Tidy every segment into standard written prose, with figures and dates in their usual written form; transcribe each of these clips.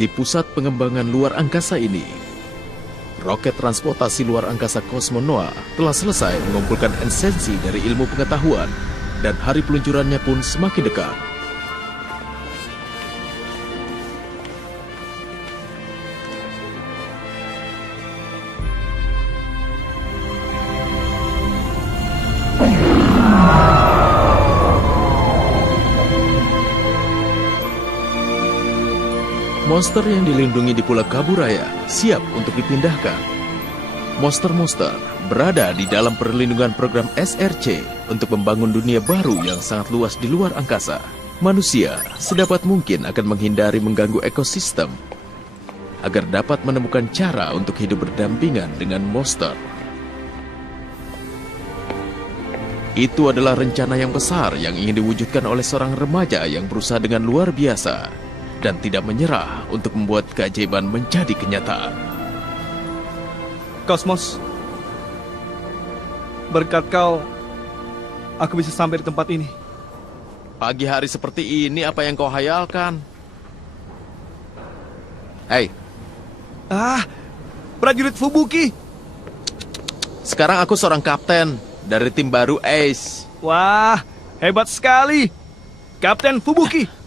Di pusat pengembangan luar angkasa ini, roket transportasi luar angkasa Cosmonoa telah selesai mengumpulkan esensi dari ilmu pengetahuan dan hari peluncurannya pun semakin dekat. Monster yang dilindungi di Pulau Kaburaya siap untuk dipindahkan. Monster-monster berada di dalam perlindungan program SRC untuk membangun dunia baru yang sangat luas di luar angkasa. Manusia sedapat mungkin akan menghindari mengganggu ekosistem agar dapat menemukan cara untuk hidup berdampingan dengan monster. Itu adalah rencana yang besar yang ingin diwujudkan oleh seorang remaja yang berusaha dengan luar biasa dan tidak menyerah untuk membuat keajaiban menjadi kenyataan. Cosmos, berkat kau, aku bisa sampai di tempat ini. Pagi hari seperti ini, apa yang kau hayalkan? Hei. Prajurit Fubuki. Sekarang aku seorang kapten dari tim baru Ace. Wah, hebat sekali. Kapten Fubuki.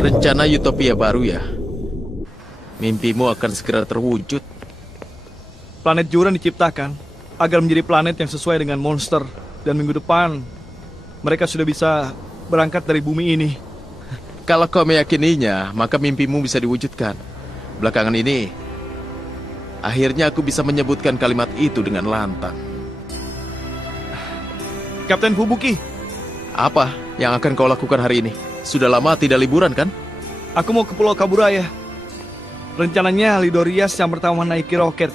Rencana utopia baru ya? Mimpimu akan segera terwujud. Planet Juran diciptakan agar menjadi planet yang sesuai dengan monster. Dan minggu depan, mereka sudah bisa berangkat dari bumi ini. Kalau kau meyakininya, maka mimpimu bisa diwujudkan. Belakangan ini, akhirnya aku bisa menyebutkan kalimat itu dengan lantang. Kapten Fubuki. Apa yang akan kau lakukan hari ini? Sudah lama tidak liburan kan? Aku mau ke Pulau Kaburaya. Rencananya Lidorias yang pertama menaiki roket.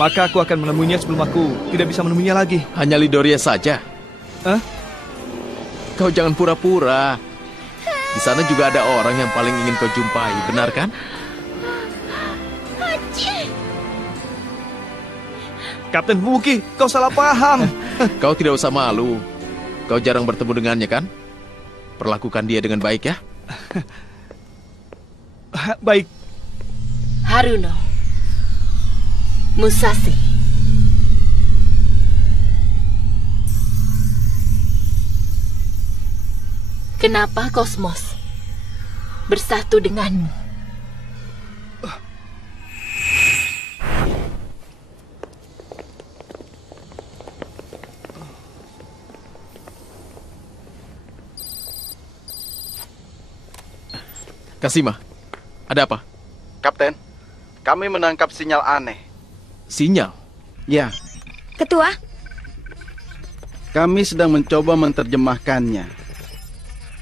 Maka aku akan menemuinya sebelum aku tidak bisa menemuinya lagi. Hanya Lidorias saja? Hah? Kau jangan pura-pura. Di sana juga ada orang yang paling ingin kau jumpai, benar kan? Kapten Fubuki, kau salah paham. Kau tidak usah malu. Kau jarang bertemu dengannya kan? Perlakukan dia dengan baik ya. Baik. Haruno. Musashi. Kenapa Cosmos bersatu denganmu? Kasima, ada apa? Kapten, kami menangkap sinyal aneh. Sinyal? Ya. Ketua? Kami sedang mencoba menerjemahkannya.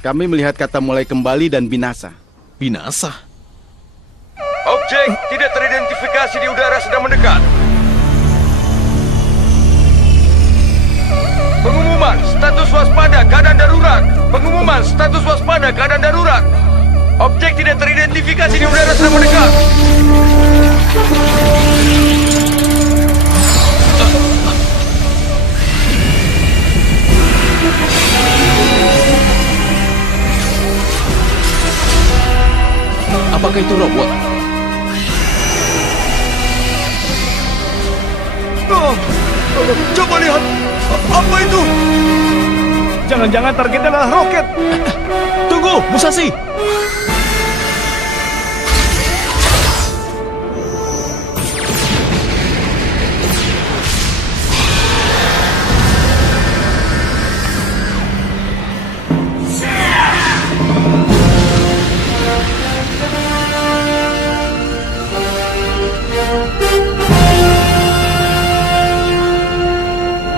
Kami melihat kata mulai kembali dan binasa. Binasa? Objek tidak teridentifikasi di udara sedang mendekat. Pengumuman status waspada keadaan darurat. Pengumuman status waspada keadaan darurat. Objek tidak teridentifikasi di udara sedang mendekat. Apakah itu robot? Coba lihat. Apa itu? Jangan-jangan targetnya adalah roket. Tunggu, Musashi!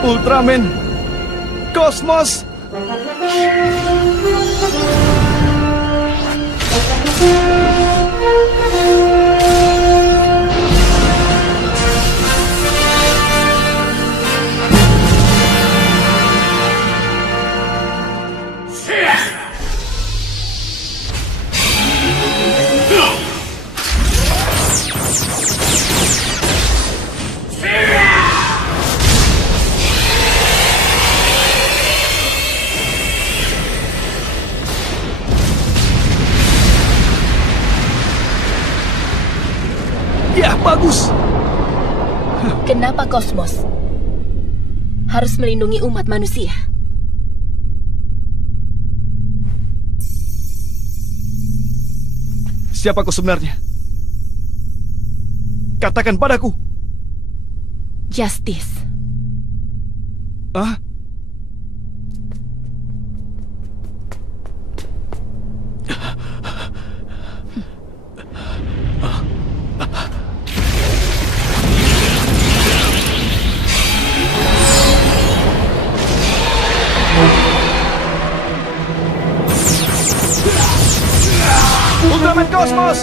Ultraman Cosmos. mampus. Kenapa Kosmos harus melindungi umat manusia? Siapa kau sebenarnya? Katakan padaku. Justice. Hah? Ultraman Kosmos!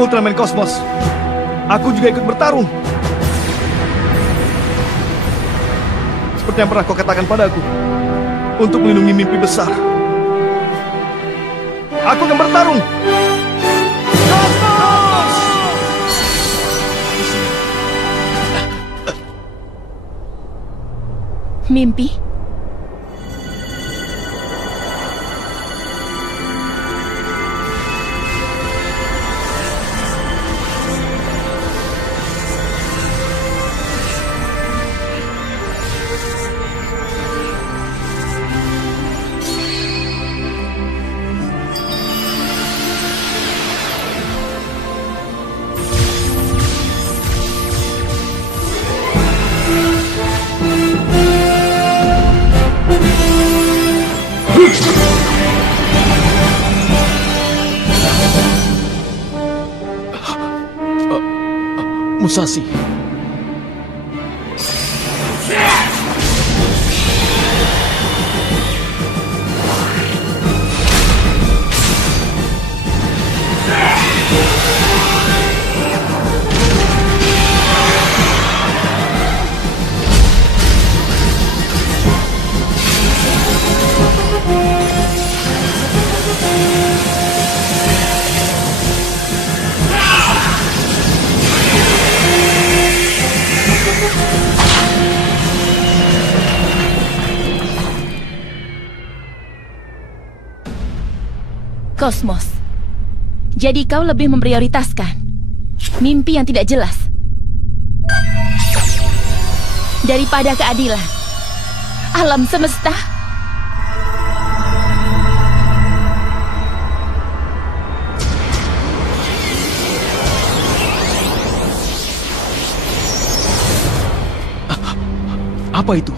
Ultraman Kosmos, aku juga ikut bertarung. Seperti yang pernah kau katakan padaku, untuk melindungi mimpi besar. Aku akan bertarung. Kosmos! Mimpi? Musashi. Kosmos, jadi kau lebih memprioritaskan mimpi yang tidak jelas daripada keadilan alam semesta? Apa itu?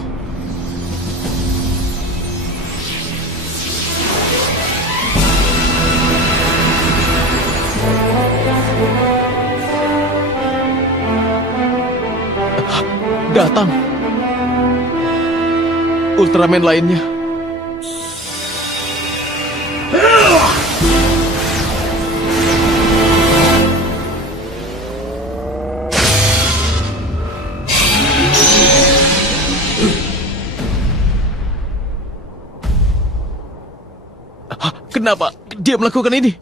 Datang. Ultraman lainnya. Kenapa dia melakukan ini?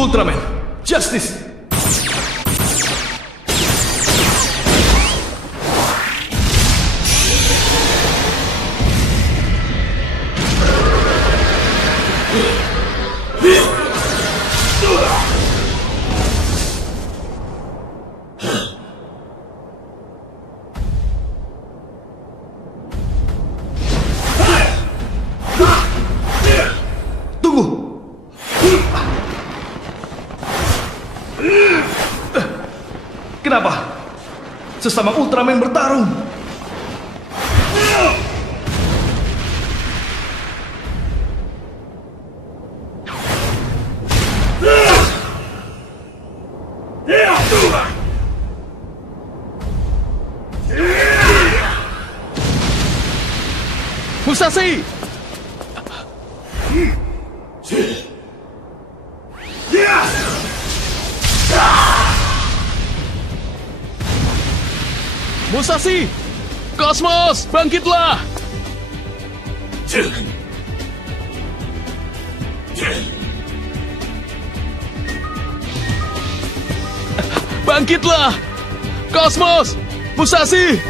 Ultraman, Justice! Kenapa? Sesama Ultraman bertarung. Musashi! Musashi! Cosmos, bangkitlah! Bangkitlah! Cosmos! Musashi!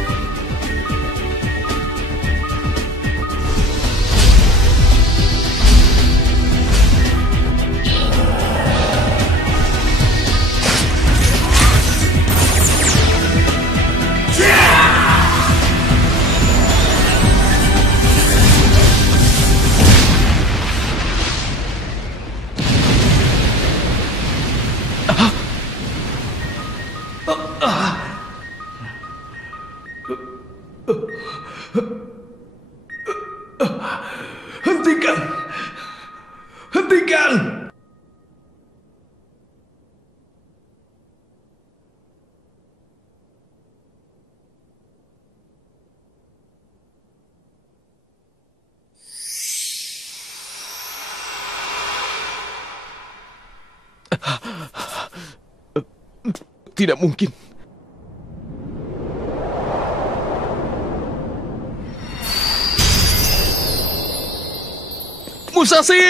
Hentikan! Hentikan! Tidak mungkin. Musashi!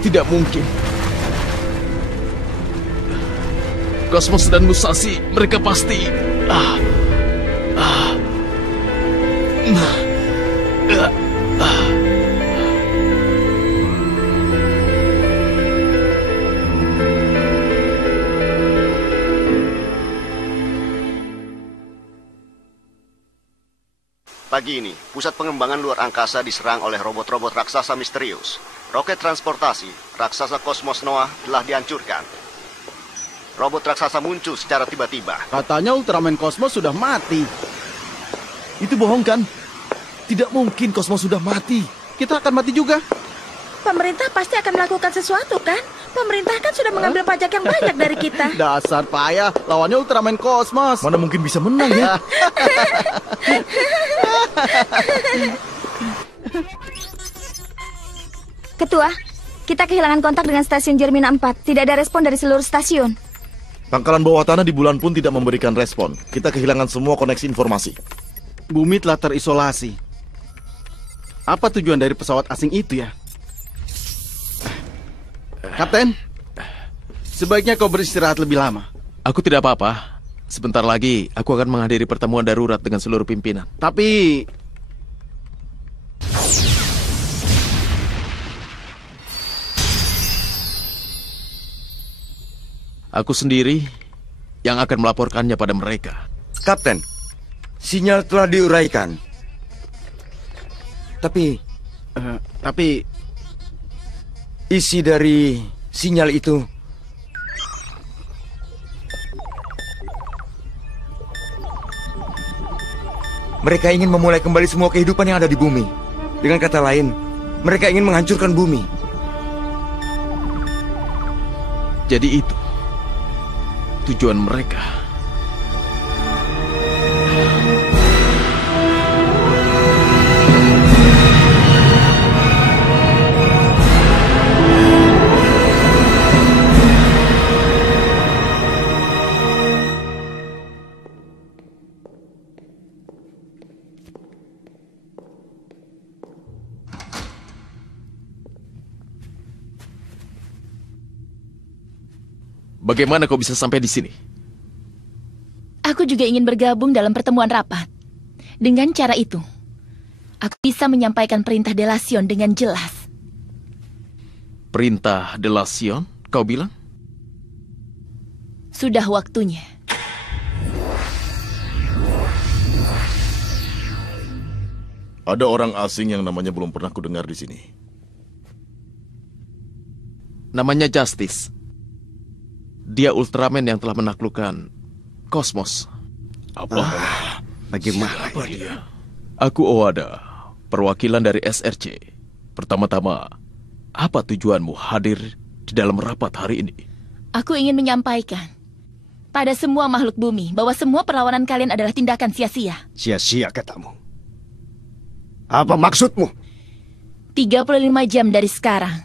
Tidak mungkin. Cosmos dan Musashi, mereka pasti... Pagi ini, pusat pengembangan luar angkasa diserang oleh robot-robot raksasa misterius. Roket transportasi, raksasa kosmos Noah telah dihancurkan. Robot raksasa muncul secara tiba-tiba. Katanya Ultraman Cosmos sudah mati. Itu bohong kan? Tidak mungkin Cosmos sudah mati. Kita akan mati juga. Pemerintah pasti akan melakukan sesuatu kan? Pemerintah kan sudah mengambil pajak yang banyak dari kita. Dasar payah, lawannya Ultraman Cosmos. Mana mungkin bisa menang ya? Ketua, kita kehilangan kontak dengan stasiun Jermina 4. Tidak ada respon dari seluruh stasiun. Pangkalan bawah tanah di bulan pun tidak memberikan respon. Kita kehilangan semua koneksi informasi. Bumi telah terisolasi. Apa tujuan dari pesawat asing itu ya? Kapten, sebaiknya kau beristirahat lebih lama. Aku tidak apa-apa. Sebentar lagi, aku akan menghadiri pertemuan darurat dengan seluruh pimpinan. Tapi... Aku sendiri yang akan melaporkannya pada mereka. Kapten, sinyal telah diuraikan. Tapi isi dari sinyal itu mereka ingin memulai kembali semua kehidupan yang ada di bumi. Dengan kata lain, mereka ingin menghancurkan bumi. Jadi itu tujuan mereka. Bagaimana kau bisa sampai di sini? Aku juga ingin bergabung dalam pertemuan rapat. Dengan cara itu, aku bisa menyampaikan perintah Delasion dengan jelas. Perintah Delasion, kau bilang? Sudah waktunya. Ada orang asing yang namanya belum pernah kudengar di sini. Namanya Justice. Dia Ultraman yang telah menaklukkan kosmos. Apa? Bagaimana dia? Aku Owada, perwakilan dari SRC. Pertama-tama, apa tujuanmu hadir di dalam rapat hari ini? Aku ingin menyampaikan pada semua makhluk bumi bahwa semua perlawanan kalian adalah tindakan sia-sia. Sia-sia katamu. Apa maksudmu? 35 jam dari sekarang,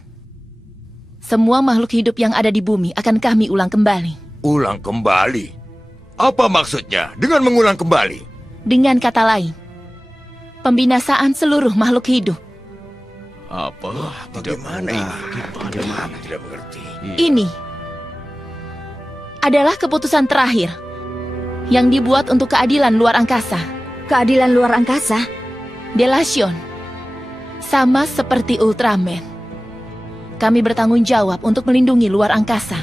semua makhluk hidup yang ada di bumi akan kami ulang kembali. Ulang kembali? Apa maksudnya dengan mengulang kembali? Dengan kata lain, pembinasaan seluruh makhluk hidup. Apa? Bagaimana ini? Bagaimana? Tidak mengerti. Ini adalah keputusan terakhir yang dibuat untuk keadilan luar angkasa. Keadilan luar angkasa? Delation. Sama seperti Ultraman, kami bertanggung jawab untuk melindungi luar angkasa.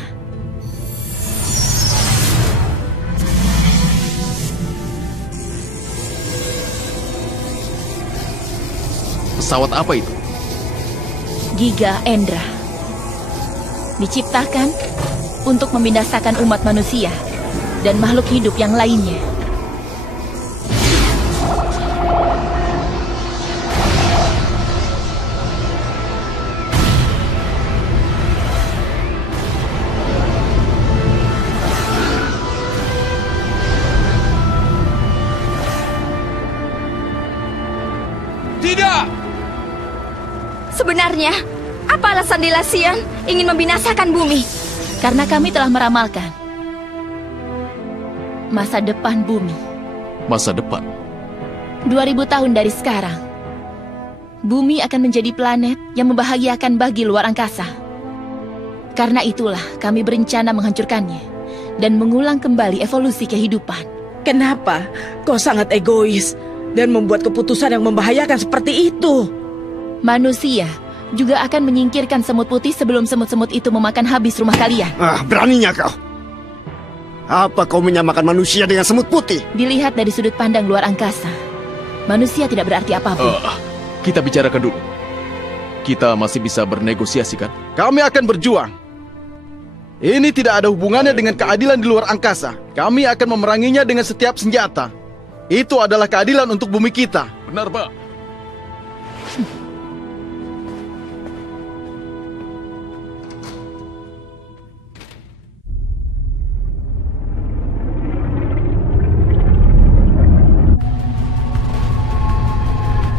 Pesawat apa itu? Giga Endra. Diciptakan untuk membinasakan umat manusia dan makhluk hidup yang lainnya. Tidak! Sebenarnya, apa alasan Delation ingin membinasakan bumi? Karena kami telah meramalkan masa depan bumi. Masa depan? 2000 tahun dari sekarang, bumi akan menjadi planet yang membahagiakan bagi luar angkasa. Karena itulah kami berencana menghancurkannya dan mengulang kembali evolusi kehidupan. Kenapa kau sangat egois dan membuat keputusan yang membahayakan seperti itu? Manusia juga akan menyingkirkan semut putih sebelum semut-semut itu memakan habis rumah kalian. Beraninya kau. Apa kau menyamakan manusia dengan semut putih? Dilihat dari sudut pandang luar angkasa, manusia tidak berarti apapun. Kita bicarakan dulu. Kita masih bisa bernegosiasi kan? Kami akan berjuang. Ini tidak ada hubungannya dengan keadilan di luar angkasa. Kami akan memeranginya dengan setiap senjata. Itu adalah keadilan untuk bumi kita. Benar, Pak.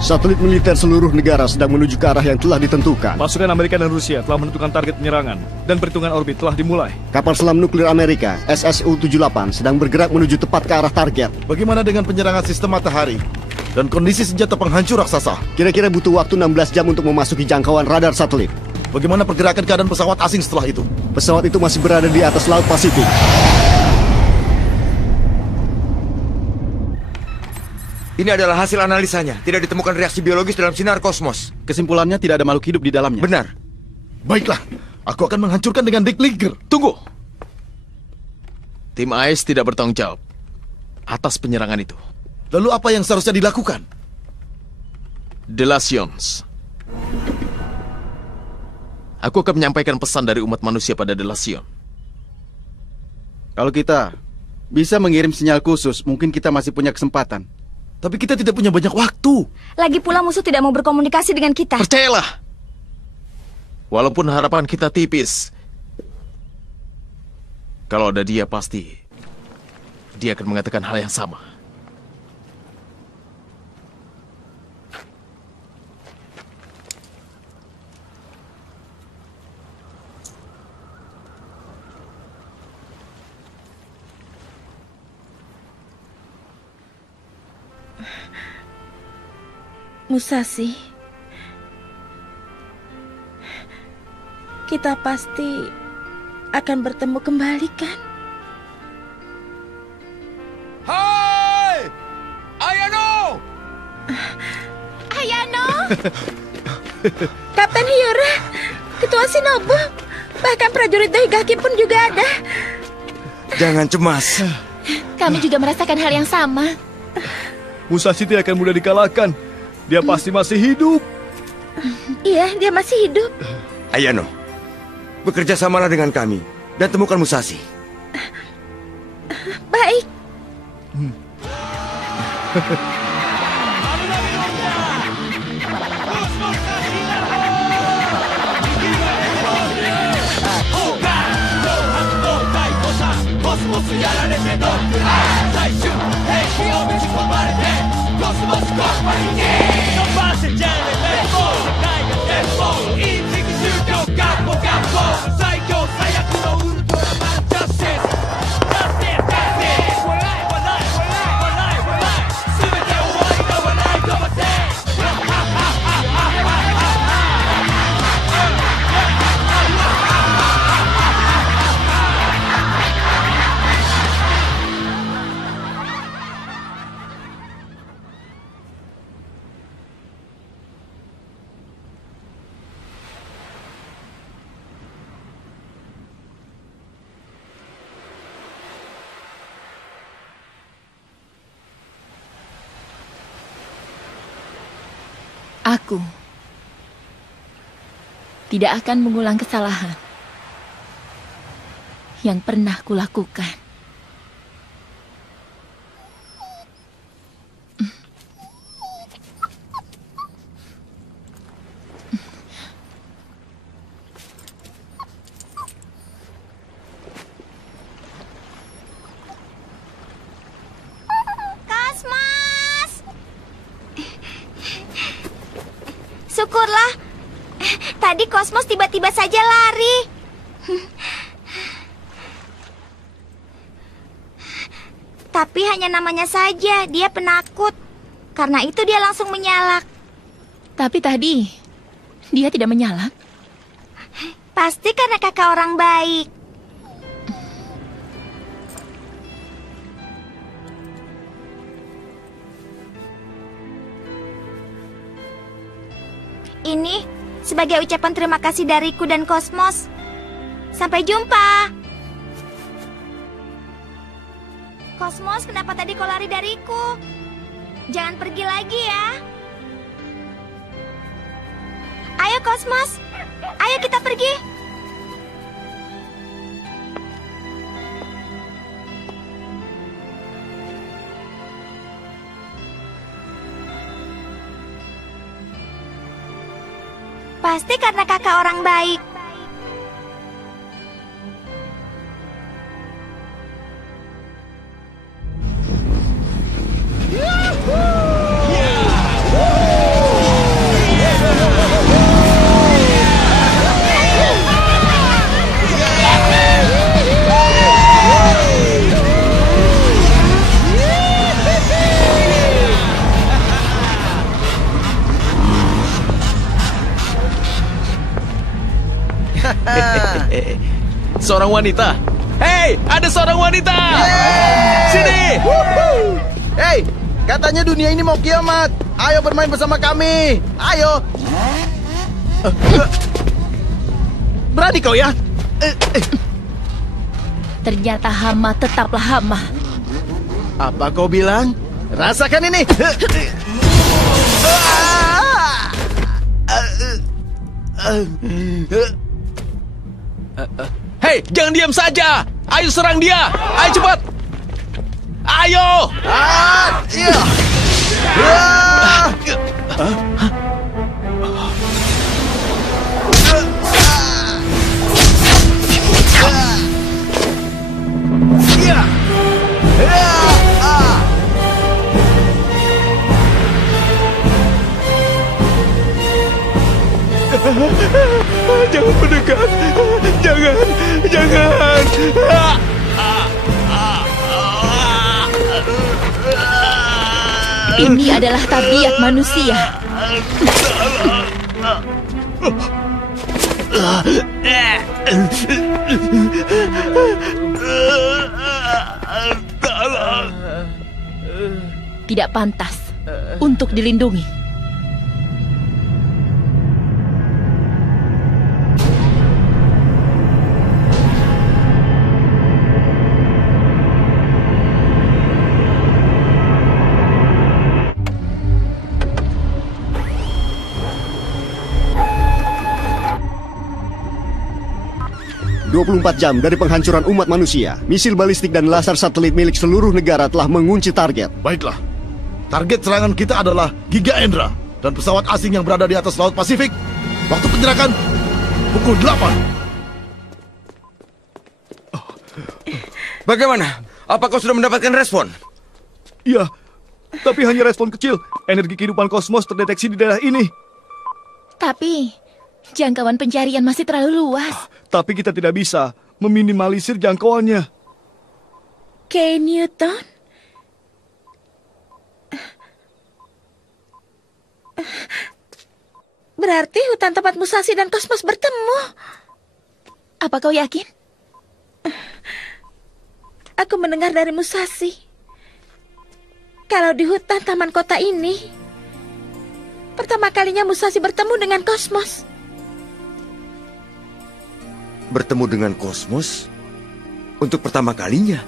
Satelit militer seluruh negara sedang menuju ke arah yang telah ditentukan. Pasukan Amerika dan Rusia telah menentukan target penyerangan dan perhitungan orbit telah dimulai. Kapal selam nuklir Amerika, SSU-78, sedang bergerak menuju tepat ke arah target. Bagaimana dengan penyerangan sistem matahari dan kondisi senjata penghancur raksasa? Kira-kira butuh waktu 16 jam untuk memasuki jangkauan radar satelit. Bagaimana pergerakan keadaan pesawat asing setelah itu? Pesawat itu masih berada di atas Laut Pasifik. Ini adalah hasil analisanya. Tidak ditemukan reaksi biologis dalam sinar kosmos. Kesimpulannya tidak ada makhluk hidup di dalamnya. Benar. Baiklah, aku akan menghancurkan dengan Dick Ligger. Tunggu. Tim AIS tidak bertanggung jawab atas penyerangan itu. Lalu apa yang seharusnya dilakukan? Delations. Aku akan menyampaikan pesan dari umat manusia pada Delation. Kalau kita bisa mengirim sinyal khusus, mungkin kita masih punya kesempatan. Tapi kita tidak punya banyak waktu. Lagi pula musuh tidak mau berkomunikasi dengan kita. Percayalah. Walaupun harapan kita tipis, kalau ada dia pasti dia akan mengatakan hal yang sama. Musashi, kita pasti akan bertemu kembali kan? Hai! Ayano! Ayano! Kapten Hyura, Ketua Shinobu, bahkan prajurit Daigaki pun juga ada. Jangan cemas. Kami juga merasakan hal yang sama. Musashi tidak akan mudah dikalahkan. Dia pasti masih hidup. Iya, dia masih hidup. Ayano, bekerja samalah dengan kami dan temukan Musashi. Baik. Aku tidak akan mengulang kesalahan yang pernah kulakukan. Syukurlah. Tadi Kosmos tiba-tiba saja lari. Tapi hanya namanya saja, dia penakut. Karena itu dia langsung menyalak. Tapi tadi, dia tidak menyalak. Pasti karena kakak orang baik. Ini sebagai ucapan terima kasih dariku dan Kosmos. Sampai jumpa. Kosmos, kenapa tadi kau lari dariku? Jangan pergi lagi ya. Ayo Kosmos, ayo kita pergi. Pasti karena kakak orang baik. Seorang wanita. Hei, ada seorang wanita. Sini. Hei, katanya dunia ini mau kiamat. Ayo bermain bersama kami. Ayo. Berani kau ya? Ternyata hama tetaplah hama. Apa kau bilang? Rasakan ini. Hei, jangan diam saja. Ayo serang dia. Ayo cepat. Ayo. Jangan mendekat. Jangan. Ini adalah tabiat manusia. Tidak pantas untuk dilindungi. 24 jam dari penghancuran umat manusia, misil balistik dan laser satelit milik seluruh negara telah mengunci target. Baiklah. Target serangan kita adalah Giga Endra dan pesawat asing yang berada di atas Laut Pasifik. Waktu penyerakan pukul 8. Bagaimana? Apa kau sudah mendapatkan respon? Iya, tapi hanya respon kecil. Energi kehidupan kosmos terdeteksi di daerah ini. Tapi jangkauan pencarian masih terlalu luas. Tapi kita tidak bisa meminimalisir jangkauannya. K. Newton? Berarti hutan tempat Musashi dan kosmos bertemu. Apa kau yakin? Aku mendengar dari Musashi, kalau di hutan taman kota ini, pertama kalinya Musashi bertemu dengan kosmos. Bertemu dengan kosmos? Untuk pertama kalinya?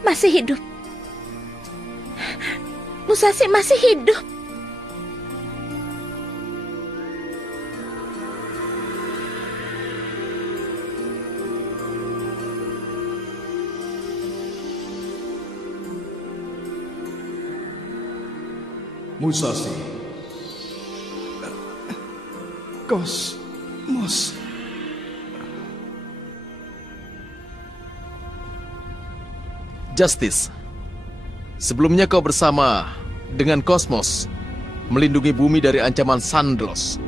Masih hidup. Musashi masih hidup. Musashi. Kosmos. Justice. Sebelumnya kau bersama dengan Kosmos melindungi bumi dari ancaman Sandlos.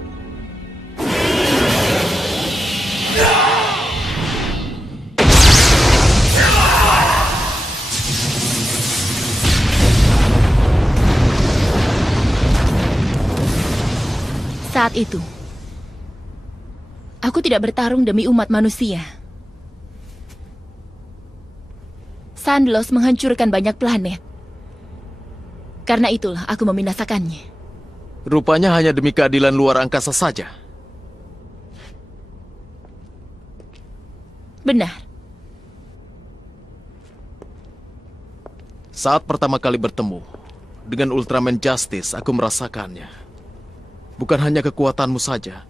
Saat itu, aku tidak bertarung demi umat manusia. Sandlos menghancurkan banyak planet. Karena itulah aku membinasakannya. Rupanya hanya demi keadilan luar angkasa saja. Benar. Saat pertama kali bertemu dengan Ultraman Justice, aku merasakannya. Bukan hanya kekuatanmu saja.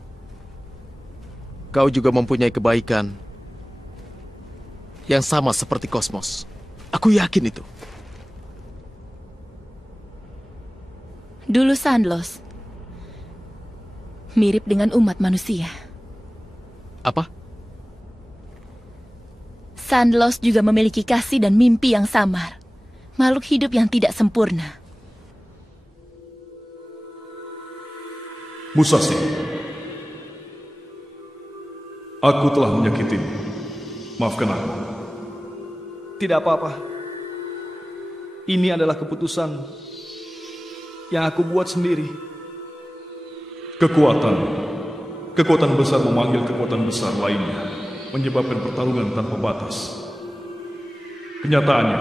Kau juga mempunyai kebaikan yang sama seperti Kosmos. Aku yakin itu. Dulu Sandlos mirip dengan umat manusia. Apa? Sandlos juga memiliki kasih dan mimpi yang samar. Makhluk hidup yang tidak sempurna. Musashi, aku telah menyakitimu. Maafkan aku. Tidak apa-apa. Ini adalah keputusan yang aku buat sendiri. Kekuatan besar memanggil kekuatan besar lainnya, menyebabkan pertarungan tanpa batas. Kenyataannya,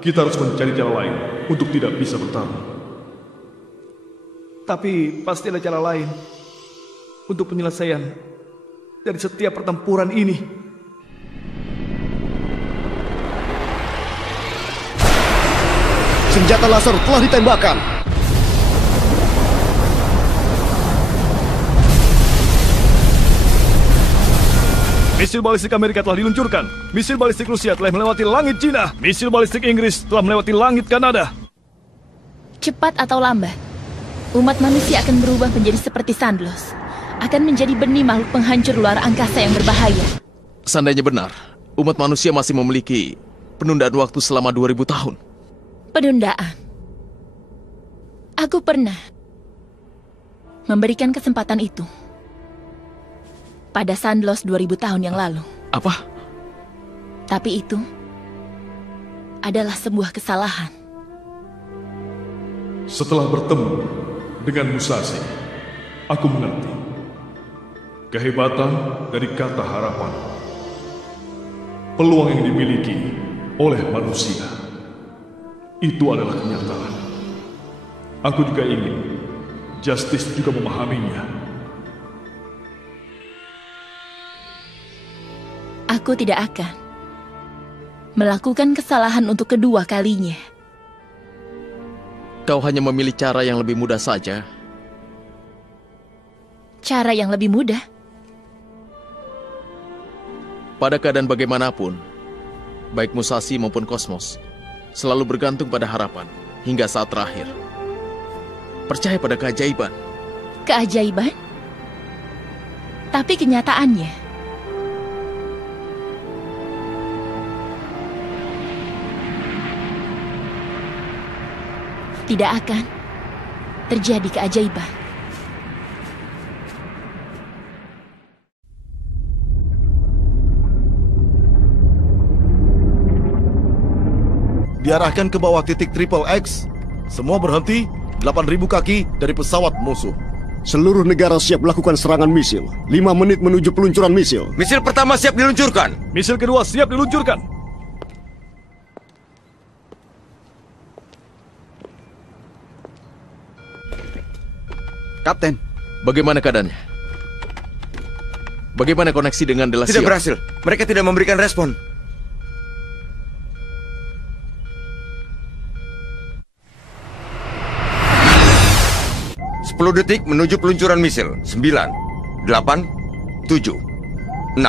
kita harus mencari cara lain untuk tidak bisa bertarung. Tapi pasti ada cara lain untuk penyelesaian dari setiap pertempuran ini. Senjata laser telah ditembakkan. Misil balistik Amerika telah diluncurkan. Misil balistik Rusia telah melewati langit Cina. Misil balistik Inggris telah melewati langit Kanada. Cepat atau lambat, umat manusia akan berubah menjadi seperti Sandlos. Akan menjadi benih makhluk penghancur luar angkasa yang berbahaya. Seandainya benar, umat manusia masih memiliki penundaan waktu selama 2000 tahun. Penundaan. Aku pernah memberikan kesempatan itu pada Sandlos 2000 tahun yang lalu. Apa? Tapi itu adalah sebuah kesalahan. Setelah bertemu dengan Musashi, aku mengerti kehebatan dari kata harapan. Peluang yang dimiliki oleh manusia itu adalah kenyataan. Aku juga ingin Justice juga memahaminya. Aku tidak akan melakukan kesalahan untuk kedua kalinya. Kau hanya memilih cara yang lebih mudah saja. Cara yang lebih mudah? Pada keadaan bagaimanapun, baik Musashi maupun Kosmos selalu bergantung pada harapan hingga saat terakhir. Percaya pada keajaiban. Keajaiban? Tapi kenyataannya, tidak akan terjadi keajaiban. Diarahkan ke bawah titik Triple X. Semua berhenti 8.000 kaki dari pesawat musuh. Seluruh negara siap melakukan serangan misil. 5 menit menuju peluncuran misil. Misil pertama siap diluncurkan. Misil kedua siap diluncurkan. Kapten, bagaimana keadaannya? Bagaimana koneksi dengan Delasia? Tidak berhasil. Mereka tidak memberikan respon. Detik menuju peluncuran misil. 9, 8, 7, 6, 5,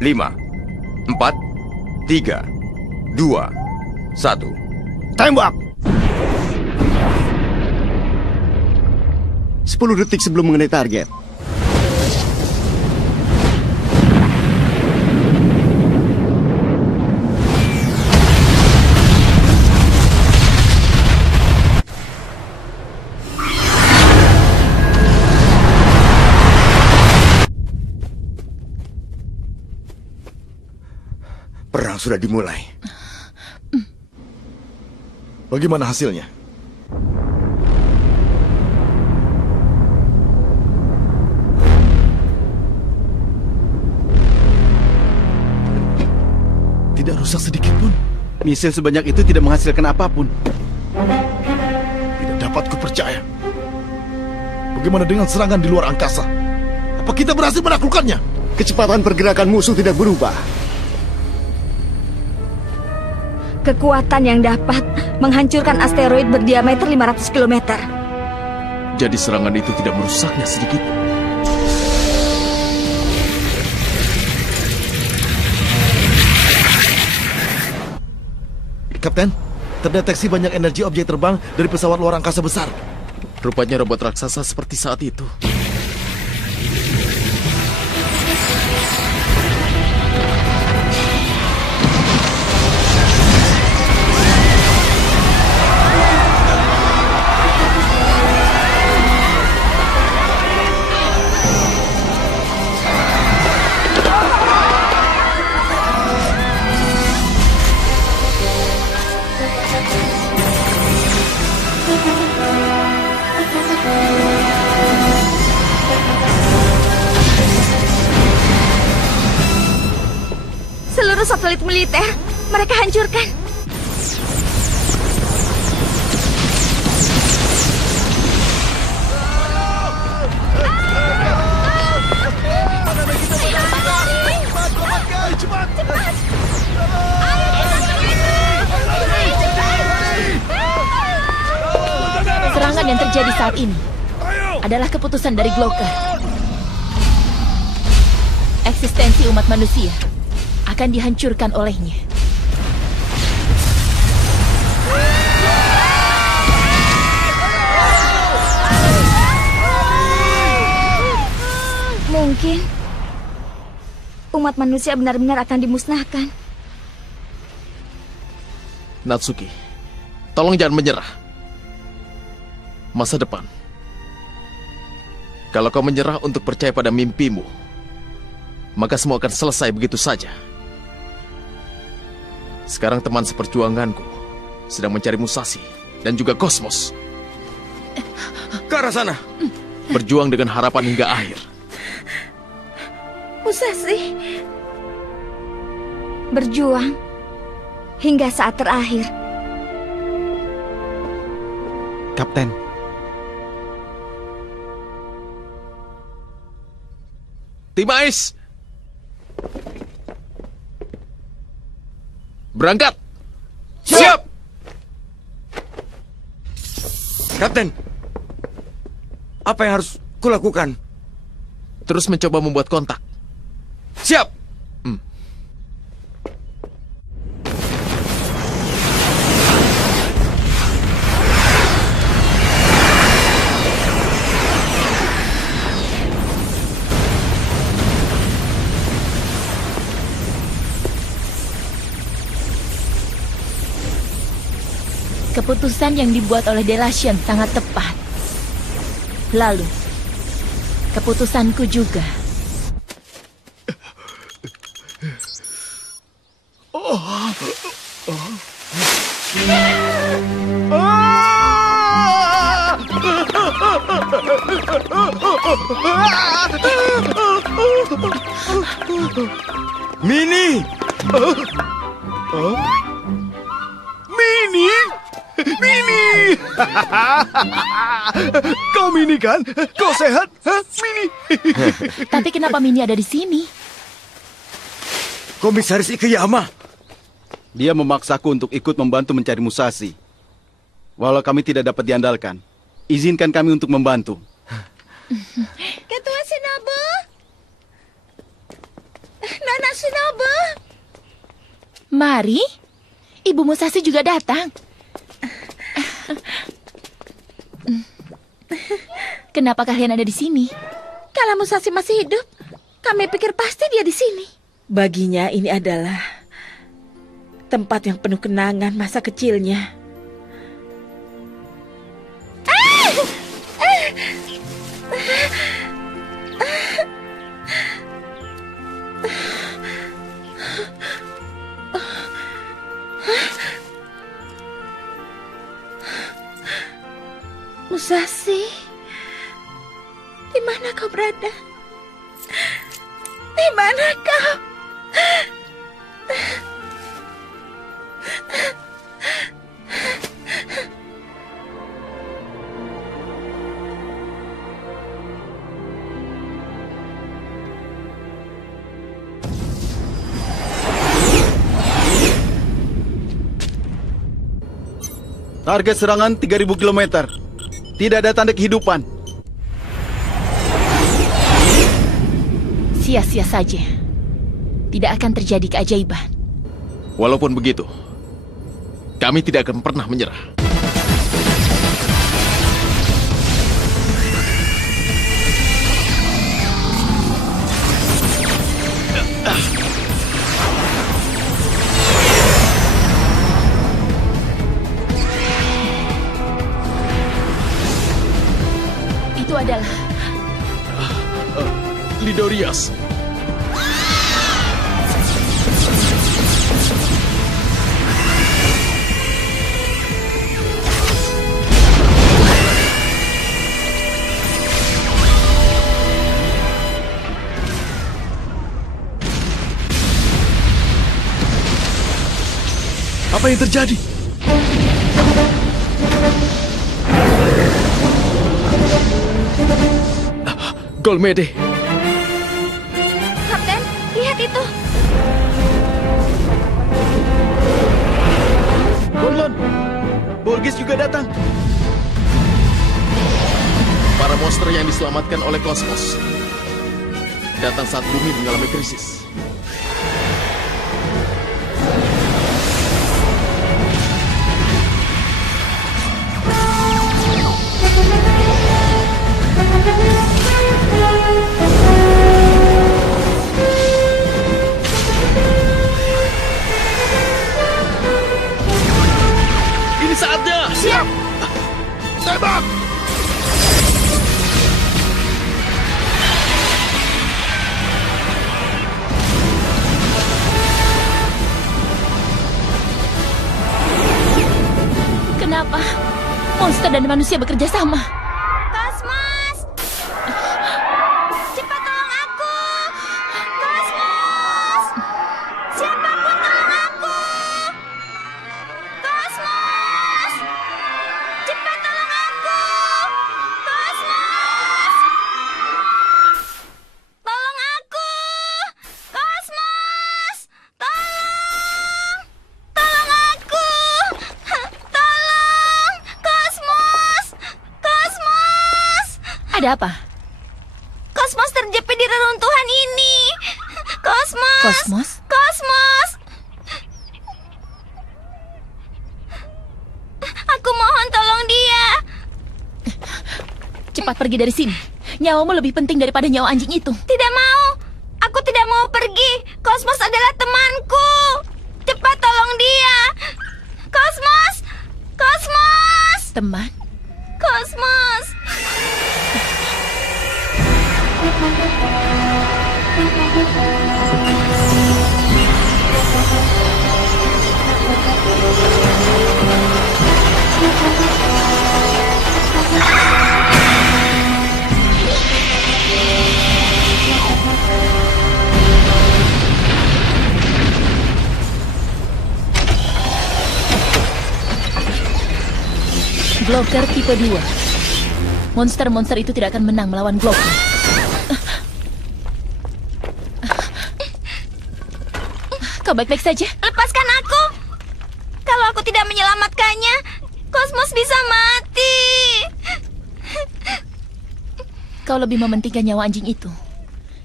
4, 3, 2, 1. Tembak! 10 detik sebelum mengenai target. Perang sudah dimulai. Bagaimana hasilnya? Tidak rusak sedikit pun. Misil sebanyak itu tidak menghasilkan apapun. Tidak dapat kupercaya. Bagaimana dengan serangan di luar angkasa? Apa kita berhasil menaklukkannya? Kecepatan pergerakan musuh tidak berubah. Kekuatan yang dapat menghancurkan asteroid berdiameter 500 km. Jadi serangan itu tidak merusaknya sedikit. Kapten, terdeteksi banyak energi objek terbang dari pesawat luar angkasa besar. Rupanya robot raksasa seperti saat itu. Satelit militer, mereka hancurkan. Serangan yang terjadi saat ini adalah keputusan dari Glocker. Eksistensi umat manusia akan dihancurkan olehnya. Mungkin umat manusia benar-benar akan dimusnahkan. Natsuki, tolong jangan menyerah. Masa depan. Kalau kau menyerah untuk percaya pada mimpimu, maka semua akan selesai begitu saja. Sekarang teman seperjuanganku sedang mencari Musashi dan juga Kosmos. Ke arah sana. Berjuang dengan harapan hingga akhir. Musashi berjuang hingga saat terakhir. Kapten. Tim Ais, berangkat. Siap. Kapten, apa yang harus kulakukan? Terus mencoba membuat kontak. Siap. Keputusan yang dibuat oleh Delation sangat tepat. Lalu, keputusanku juga. Mini! Mini! Mini! Kau Mini kan? Kau sehat? Hah? Mini? Tapi kenapa Mini ada di sini? Komisaris Ikeyama. Dia memaksaku untuk ikut membantu mencari Musashi. Walau kami tidak dapat diandalkan, izinkan kami untuk membantu. Ketua Shinobu! Nona Shinobu! Mari, Ibu Musashi juga datang. Kenapa kalian ada di sini? Kalau Musashi masih hidup, kami pikir pasti dia di sini. Baginya ini adalah tempat yang penuh kenangan masa kecilnya. Musashi, di mana kau berada? Di mana kau? Target serangan 3000 km. Tidak ada tanda kehidupan. Sia-sia saja. Tidak akan terjadi keajaiban. Walaupun begitu, kami tidak akan pernah menyerah. Itu adalah Lidorias. Apa yang terjadi? Golmede. Kapten, lihat itu. Bonlon, Borges juga datang. Para monster yang diselamatkan oleh Kosmos datang saat bumi mengalami krisis. Ini saatnya! Siap! Tembak! kenapa monster dan manusia bekerja sama. Kosmos! Cepat tolong aku! Kosmos! Siapapun tolong aku! Kosmos! Cepat tolong aku! Kosmos! Tolong aku! Kosmos! Tolong! Tolong aku! Tolong! Kosmos! Kosmos! Ada apa? Kosmos terjepit di reruntuhan ini. Kosmos. Kosmos? Kosmos. Aku mohon tolong dia. Cepat pergi dari sini. Nyawamu lebih penting daripada nyawa anjing itu. Tidak mau. Aku tidak mau pergi. Kosmos adalah temanku. Cepat tolong dia. Kosmos. Kosmos. teman. Cosmos! Glocker tipe 2. Monster-monster itu tidak akan menang melawan Glocker. Kau baik-baik saja? Lepaskan aku! Kalau aku tidak menyelamatkannya, Cosmos bisa mati! Kau lebih mementingkan nyawa anjing itu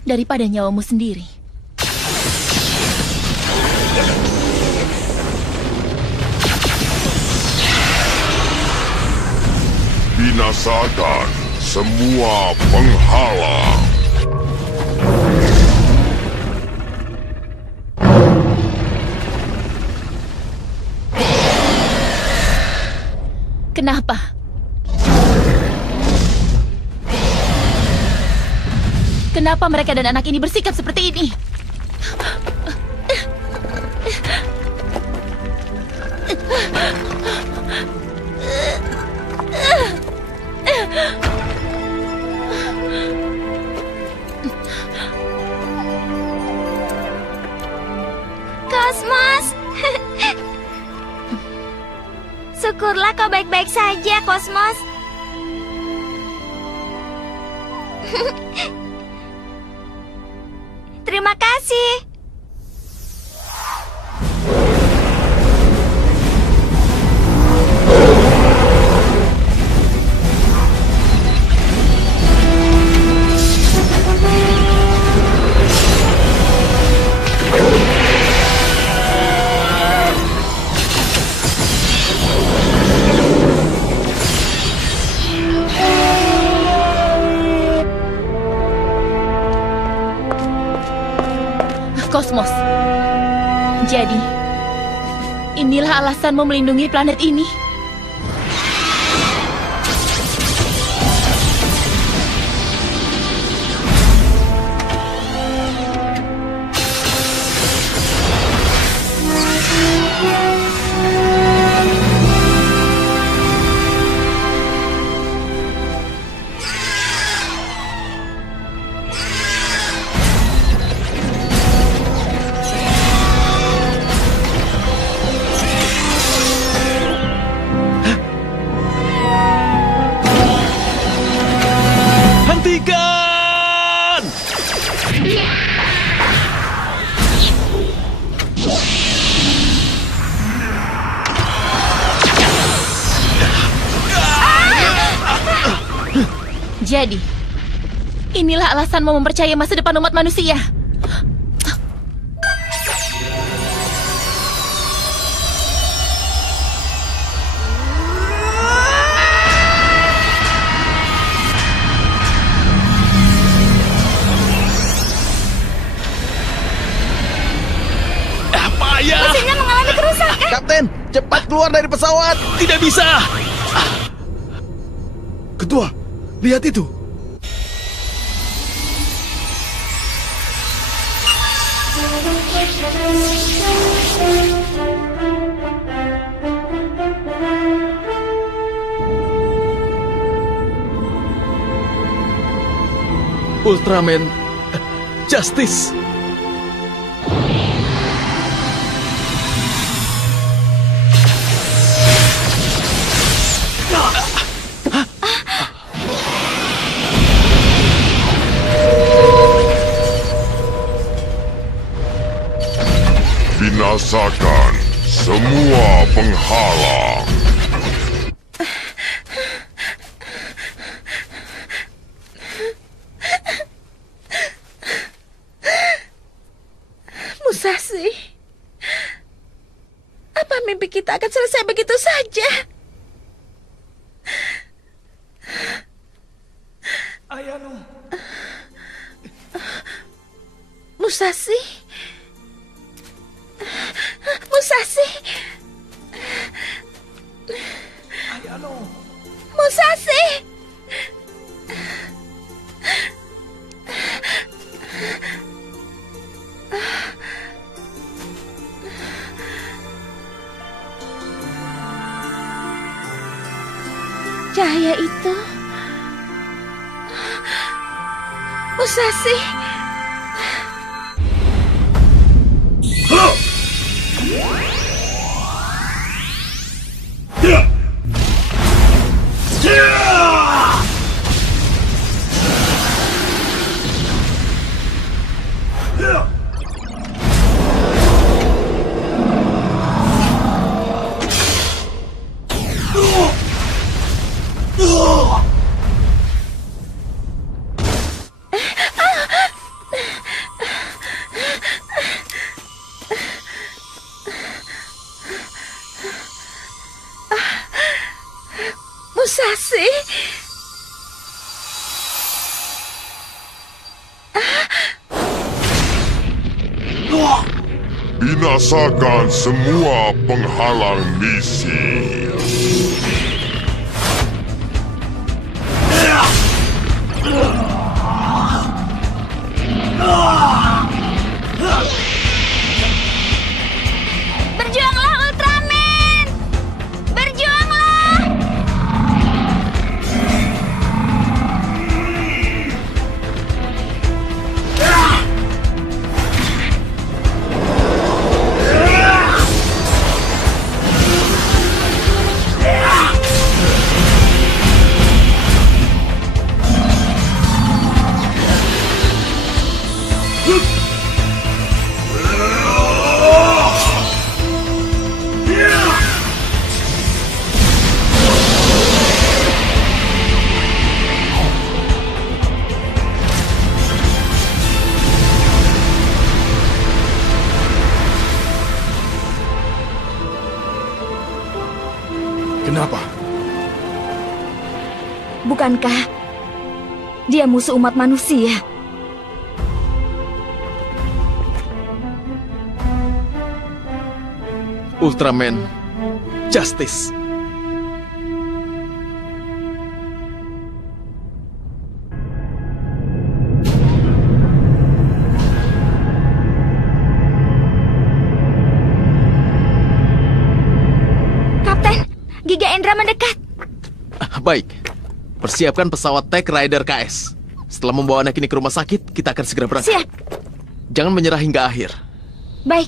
daripada nyawamu sendiri. Binasakan semua penghalang. Kenapa? Kenapa mereka dan anak ini bersikap seperti ini? Cosmos! Syukurlah kau baik-baik saja, Cosmos. Terima kasih. Cosmos. Jadi, inilah alasanmu melindungi planet ini. Jadi, inilah alasanmu mempercayai masa depan umat manusia. Apa ya? Mesinnya mengalami kerusakan. Kapten, cepat keluar dari pesawat. Tidak bisa. Ketua, lihat itu. Ultraman Justice. Binasakan semua penghalang. Musashi, apa mimpi kita akan selesai begitu saja? Ayano. Musashi? Musashi? Ayano. Cahaya itu... Musashi. Musashi. Binasakan semua penghalang misi. Berjuanglah Ultraman! Berjuanglah! Kenapa? Bukankah dia musuh umat manusia? Ultraman Justice. Kapten, Giga Endra mendekat. Baik, persiapkan pesawat Tech Rider KS. Setelah membawa anak ini ke rumah sakit, kita akan segera berangkat. Siap. Jangan menyerah hingga akhir. Baik.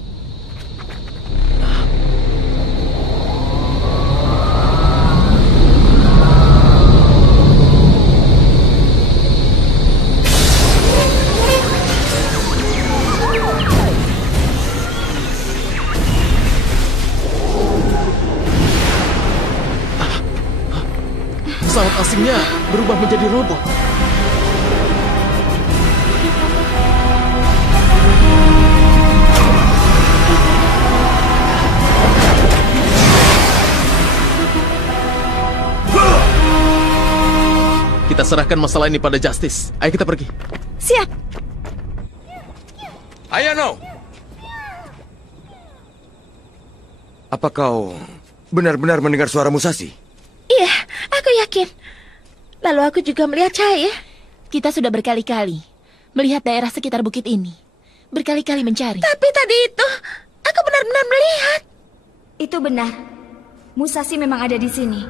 Pesawat asingnya berubah menjadi robot. Kita serahkan masalah ini pada Justice. Ayo kita pergi. Siap. Ayano! Apa kau benar-benar mendengar suara Musashi? Iya, aku yakin. Lalu aku juga melihat cahaya. Kita sudah berkali-kali melihat daerah sekitar bukit ini. Berkali-kali mencari. Tapi tadi itu, aku benar-benar melihat. Itu benar. Musashi memang ada di sini.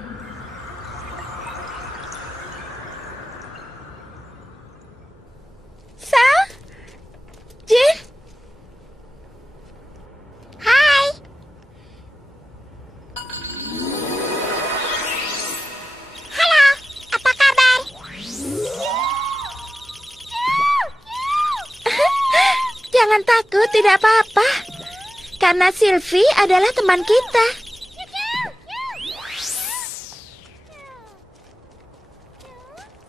Sang? Jin? Hai. Halo, apa kabar? Jangan takut, tidak apa-apa. Karena Sylvie adalah teman kita.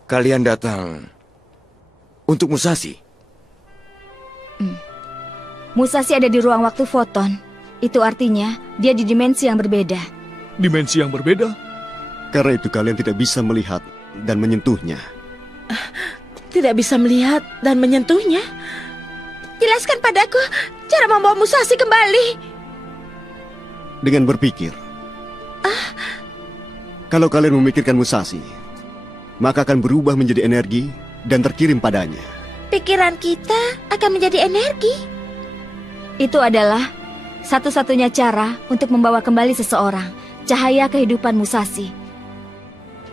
Kalian datang untuk Musashi? Musashi ada di ruang waktu foton. Itu artinya dia di dimensi yang berbeda. Dimensi yang berbeda? Karena itu kalian tidak bisa melihat dan menyentuhnya. Tidak bisa melihat dan menyentuhnya? Jelaskan padaku cara membawa Musashi kembali. Dengan berpikir. Kalau kalian memikirkan Musashi, maka akan berubah menjadi energi dan terkirim padanya. Pikiran kita akan menjadi energi. Itu adalah satu-satunya cara untuk membawa kembali seseorang. Cahaya kehidupan Musashi.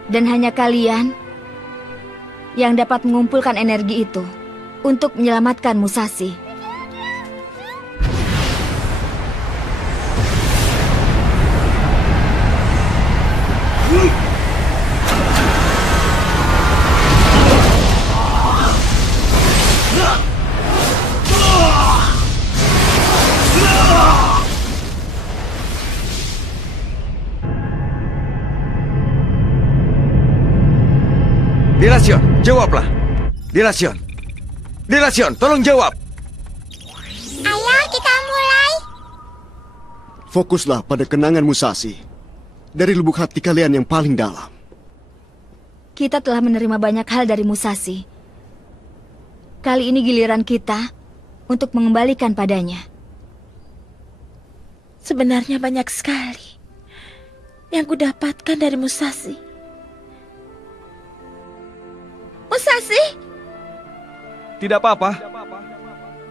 Dan hanya kalian yang dapat mengumpulkan energi itu untuk menyelamatkan Musashi. Delasion, jawablah. Delasion, tolong jawab. Ayo, kita mulai. Fokuslah pada kenangan Musashi. Dari lubuk hati kalian yang paling dalam. Kita telah menerima banyak hal dari Musashi. Kali ini giliran kita untuk mengembalikan padanya. Sebenarnya banyak sekali yang kudapatkan dari Musashi. Musashi! Tidak apa-apa.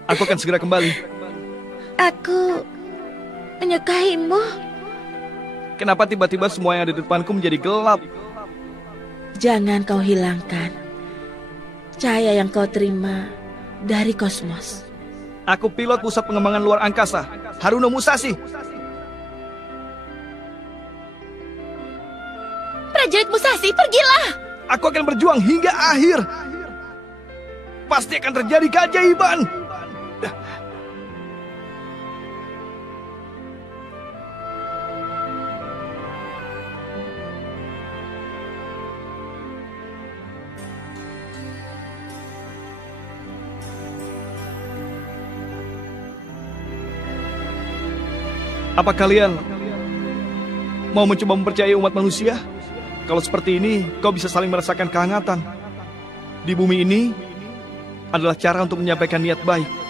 Aku akan segera kembali. Aku menyukaimu. Kenapa tiba-tiba semua yang ada di depanku menjadi gelap? Jangan kau hilangkan cahaya yang kau terima dari kosmos. Aku pilot pusat pengembangan luar angkasa, Haruno Musashi. Prajurit Musashi, pergilah! Aku akan berjuang hingga akhir. Pasti akan terjadi keajaiban. Apa kalian mau mencoba mempercayai umat manusia? Kalau seperti ini, kau bisa saling merasakan kehangatan. Di bumi ini adalah cara untuk menyampaikan niat baik.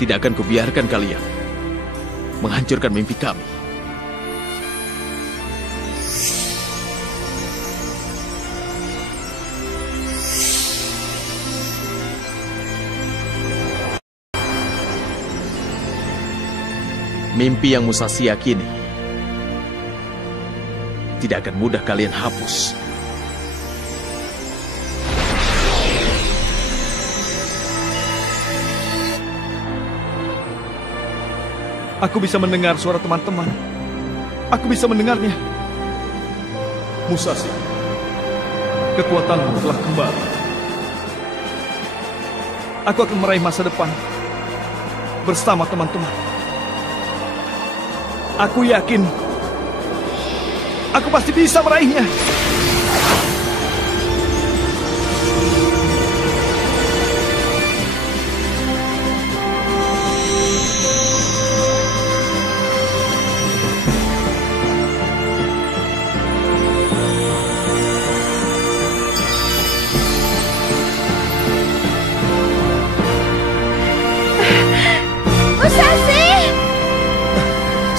Tidak akan kubiarkan kalian menghancurkan mimpi kami. Mimpi yang Musashi yakini tidak akan mudah kalian hapus. Aku bisa mendengar suara teman-teman. Aku bisa mendengarnya. Musashi, kekuatanmu telah kembali. Aku akan meraih masa depan bersama teman-teman. Aku yakin aku pasti bisa meraihnya.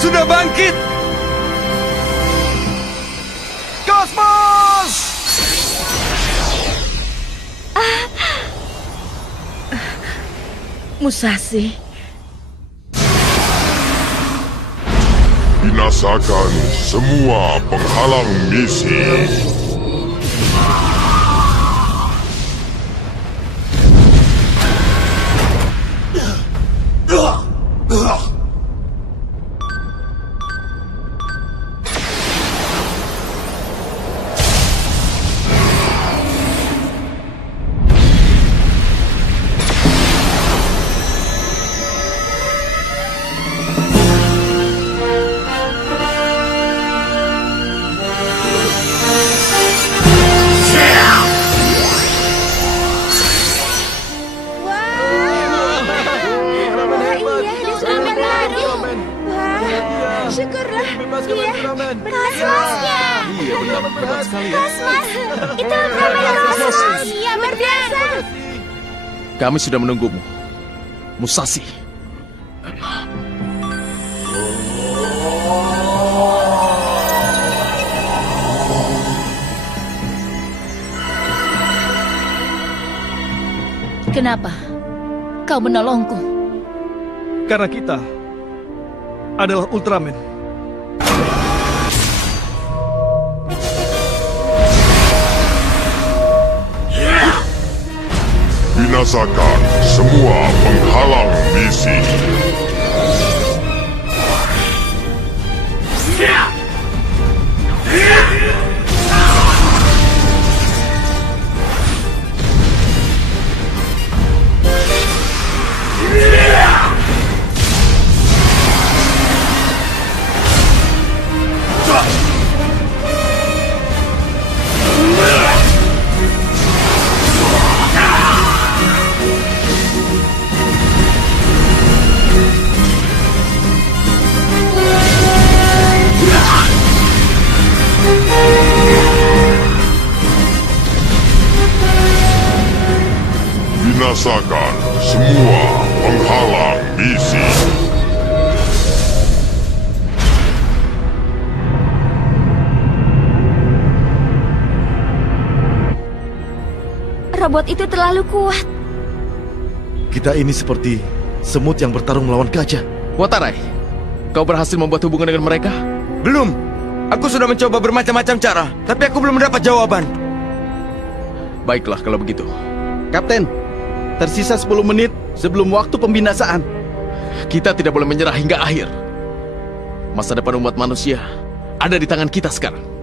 Sudah bangkit! Kosmos! Musashi. Binasakan semua penghalang misi. Kosmosnya. Iya benar, hebat sekali ya. Kosmos. Itu Ultraman Kosmos. Iya, berbiasa. Kami sudah menunggumu, Musashi. Kenapa kau menolongku? Karena kita adalah Ultraman. Binasakan semua penghalang misi. Binasakan semua penghalang misi. Robot itu terlalu kuat. Kita ini seperti semut yang bertarung melawan gajah. Watarai, kau berhasil membuat hubungan dengan mereka? Belum. Aku sudah mencoba bermacam-macam cara, tapi aku belum mendapat jawaban. Baiklah kalau begitu. Kapten, tersisa 10 menit sebelum waktu pembinasaan. Kita tidak boleh menyerah hingga akhir. Masa depan umat manusia ada di tangan kita sekarang.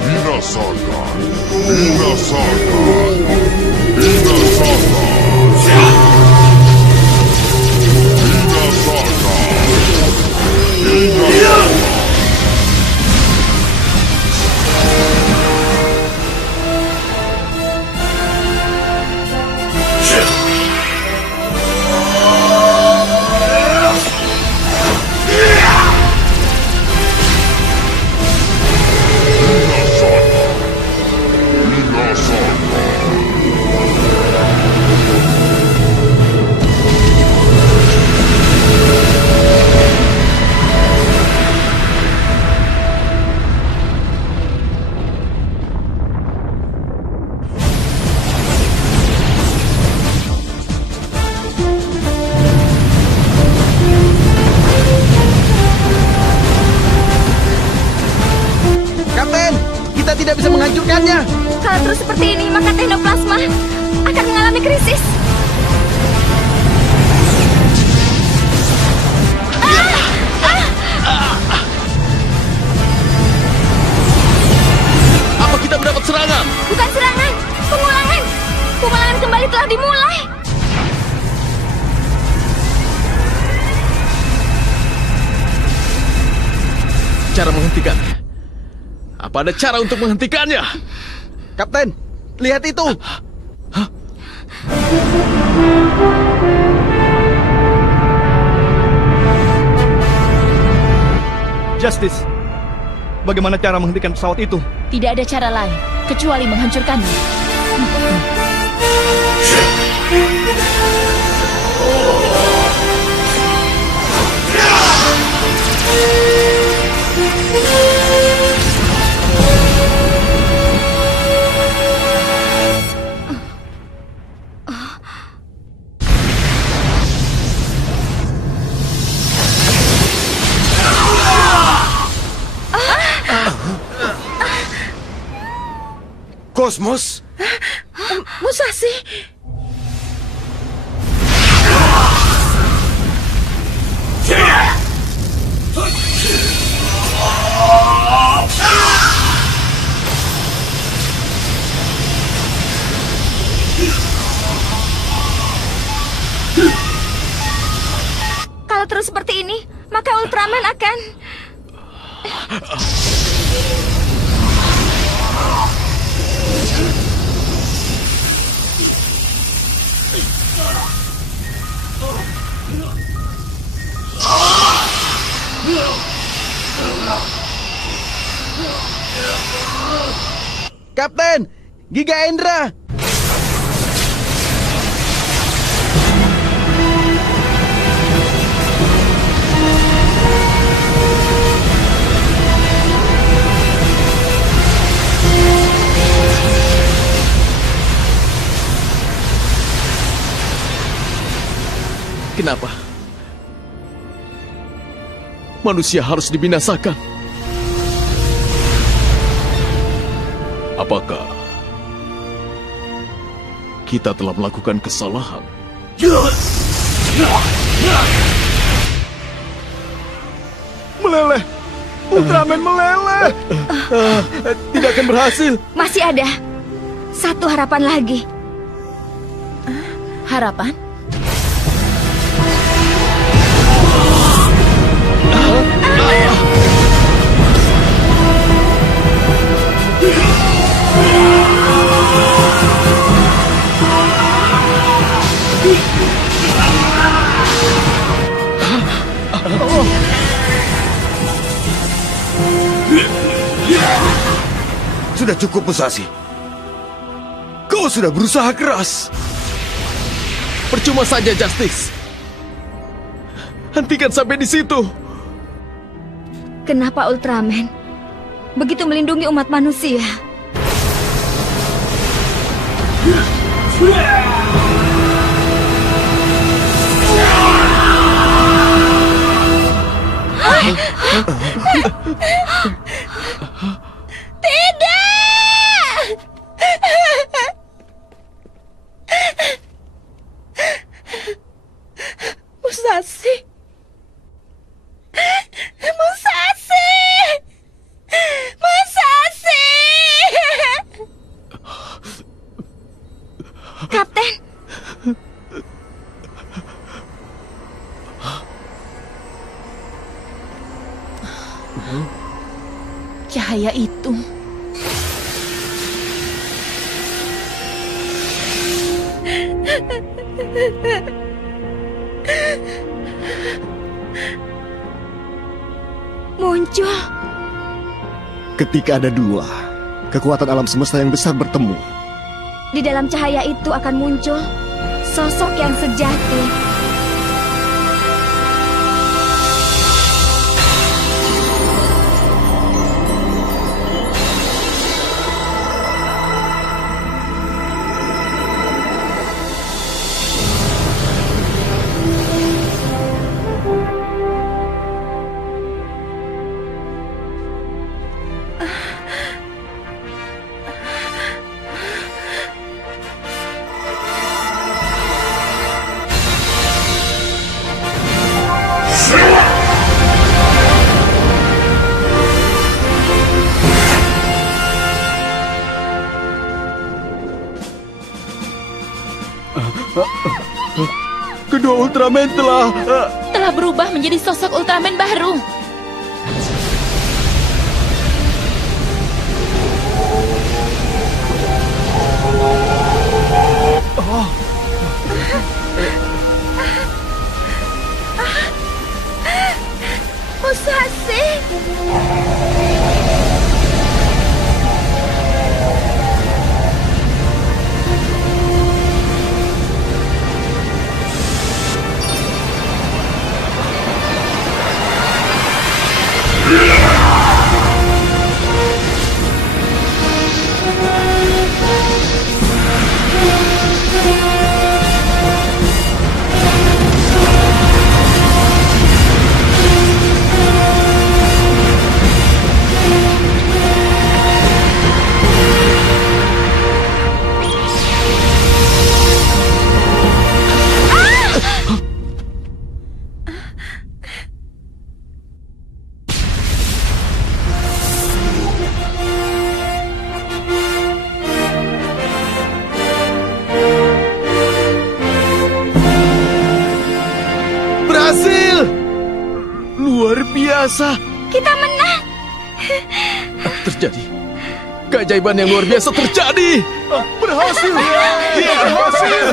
Binasakan, binasakan, binasakan, binasakan. Tidak bisa menghancurkannya. Kalau terus seperti ini, maka teknoplasma akan mengalami krisis. Apa kita mendapat serangan? Bukan serangan, pengulangan. Pengulangan kembali telah dimulai. Cara menghentikannya. Apa ada cara untuk menghentikannya? Kapten, lihat itu. Justice, bagaimana cara menghentikan pesawat itu? Tidak ada cara lain kecuali menghancurkannya. Kosmos? Musashi? Kalau terus seperti ini, maka Ultraman akan... Kapten, Giga Endra. Kenapa? Manusia harus dibinasakan. Apakah kita telah melakukan kesalahan? Meleleh! Ultraman meleleh! Tidak akan berhasil. Masih ada satu harapan lagi. Harapan? Sudah cukup, Musashi. Kau sudah berusaha keras. Percuma saja, Justice. Hentikan sampai di situ. Kenapa Ultraman begitu melindungi umat manusia? Tidak! Musashi! Musashi! Musashi! Kapten! Cahaya itu... muncul. Ketika ada dua kekuatan alam semesta yang besar bertemu, Di dalam cahaya itu akan muncul sosok yang sejati. Kedua Ultraman telah berubah menjadi sosok Ultraman baru. Musashi! Kita menang. Terjadi. Keajaiban yang luar biasa terjadi. Berhasil. Iya, berhasil.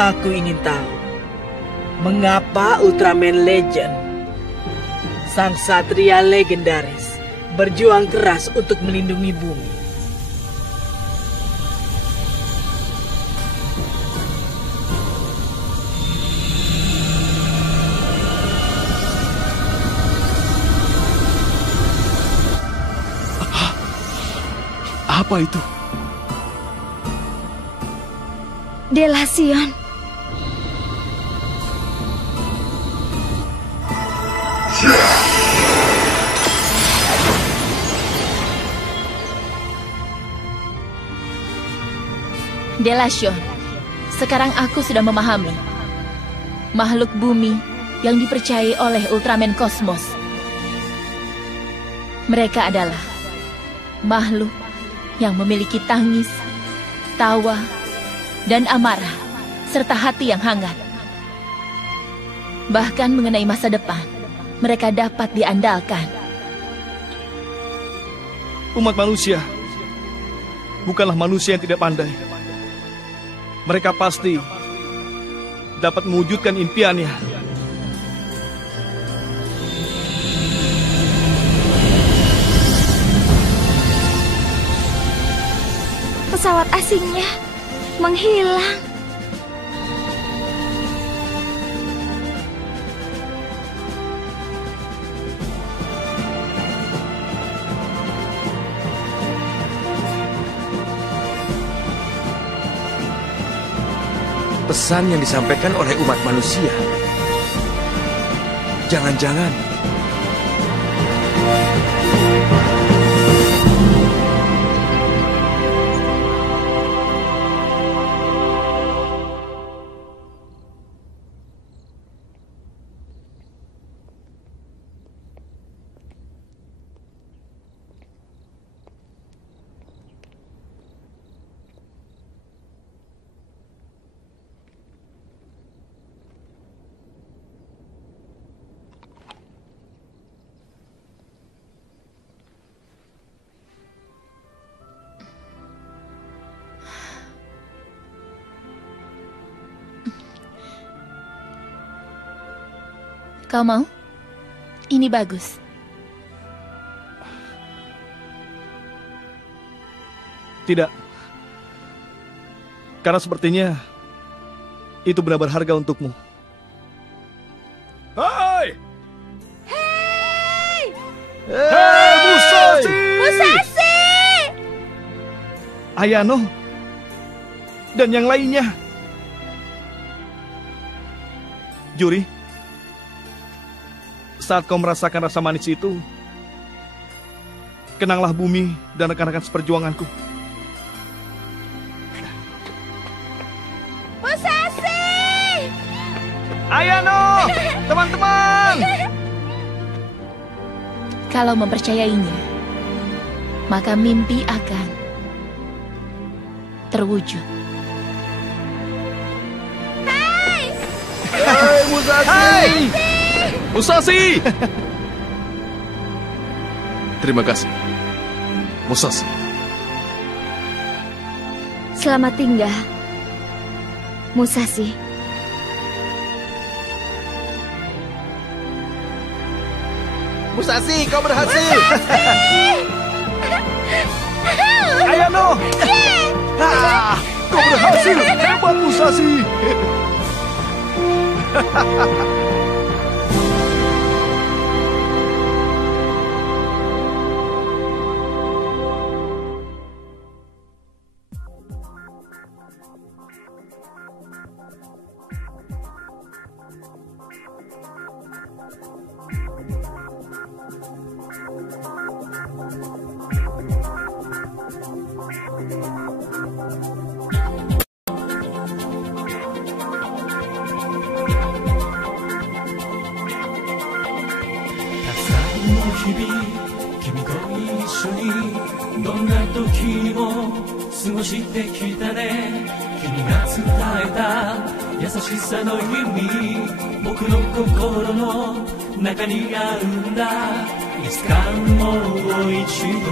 Aku ingin tahu mengapa Ultraman Legend, sang satria legendaris, berjuang keras untuk melindungi bumi. Apa itu? Delasion. Delasion, sekarang aku sudah memahami. Makhluk bumi yang dipercayai oleh Ultraman Kosmos. Mereka adalah makhluk yang memiliki tangis, tawa, dan amarah, serta hati yang hangat. Bahkan mengenai masa depan, mereka dapat diandalkan. Umat manusia bukanlah manusia yang tidak pandai. Mereka pasti dapat mewujudkan impiannya. Pesawat asingnya menghilang. Pesan yang disampaikan oleh umat manusia. Jangan-jangan kau mau? Ini bagus. Tidak. Karena sepertinya itu benar berharga untukmu. Hai! Hei! Hei, Musashi! Musashi! Ayano dan yang lainnya. Juri, saat kau merasakan rasa manis itu, kenanglah bumi dan rekan-rekan seperjuanganku. Musashi! Ayano, teman-teman! Kalau mempercayainya, maka mimpi akan terwujud. Hai! Hai, Musashi! Hai! Musashi! Terima kasih, Musashi. Selamat tinggal, Musashi. Musashi, kau berhasil! Ayano! Kau berhasil! Hebat, Musashi!中にあるんだいつかもう一度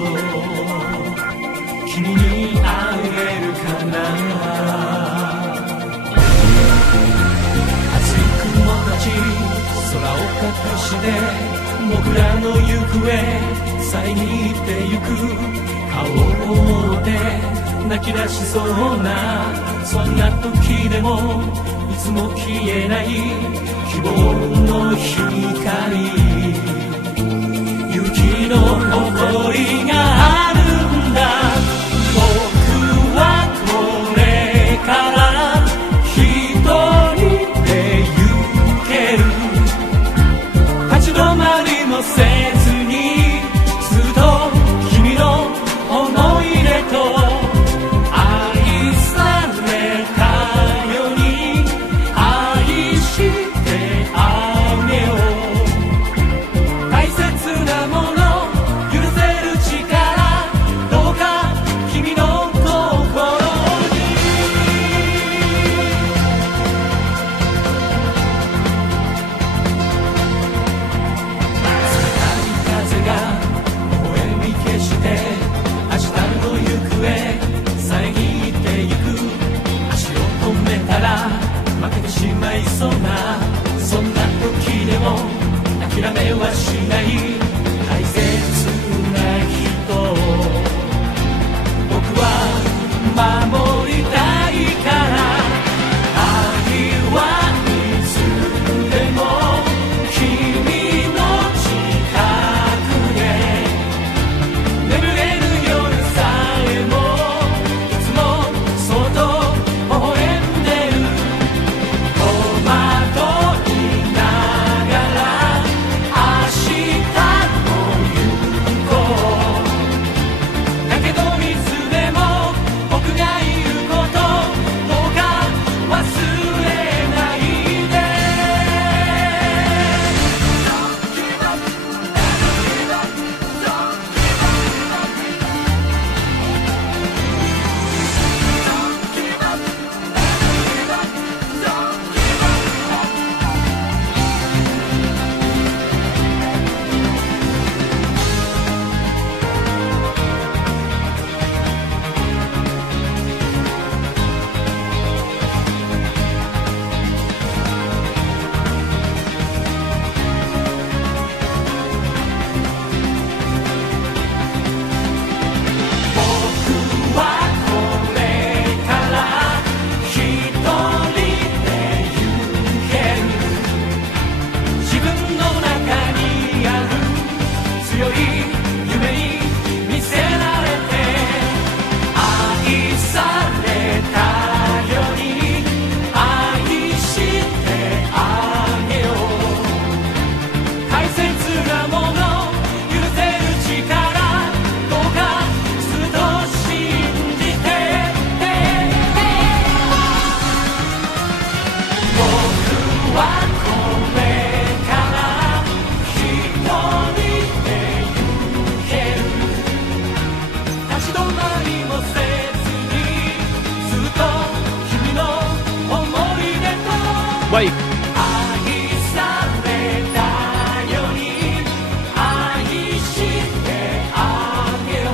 君に会えるかな熱い雲たち空を隠して僕らの行方遮ってゆく顔を覆って泣き出しそうなそんな時でもいつも消えない希望の光雪の誇りがあるんだ僕はこれから一人で行ける立ち止まりもせずにずっと君の思い出と愛されたように愛してあげよう大切なもの許せる力どうか君の心に冷たい風が微笑み消して明日の行方遮ってゆく足を止めたら負けてしまいそうなそんな時でも諦めはしない大切な人僕は守りたいから愛はいつでも君の近くで眠れる夜さえもいつもそっと微笑んでる戸惑いながら明日も行こうだけどいつでも僕がいることどうか忘れないで僕はこれから一人で行ける自分の中にある強い夢に見せられて愛されたように愛してあげよう大切なもの許せる力どうかずっと信じて僕はこれから一人で行ける立ち止まりもせずにずっと君の思い出と Baik, 愛されたように愛してあげよう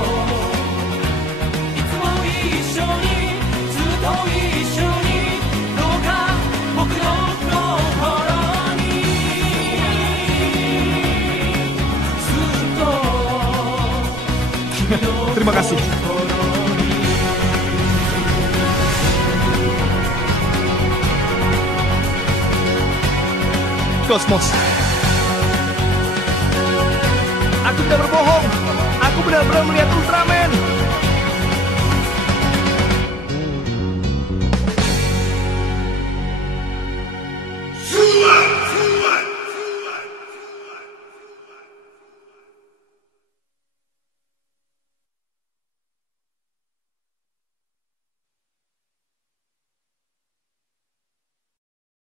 いつも一緒にずっと一緒にどうか僕の心にずっと君の terima kasih. 心に Cosmos. Aku tidak berbohong. Aku benar-benar melihat Ultraman.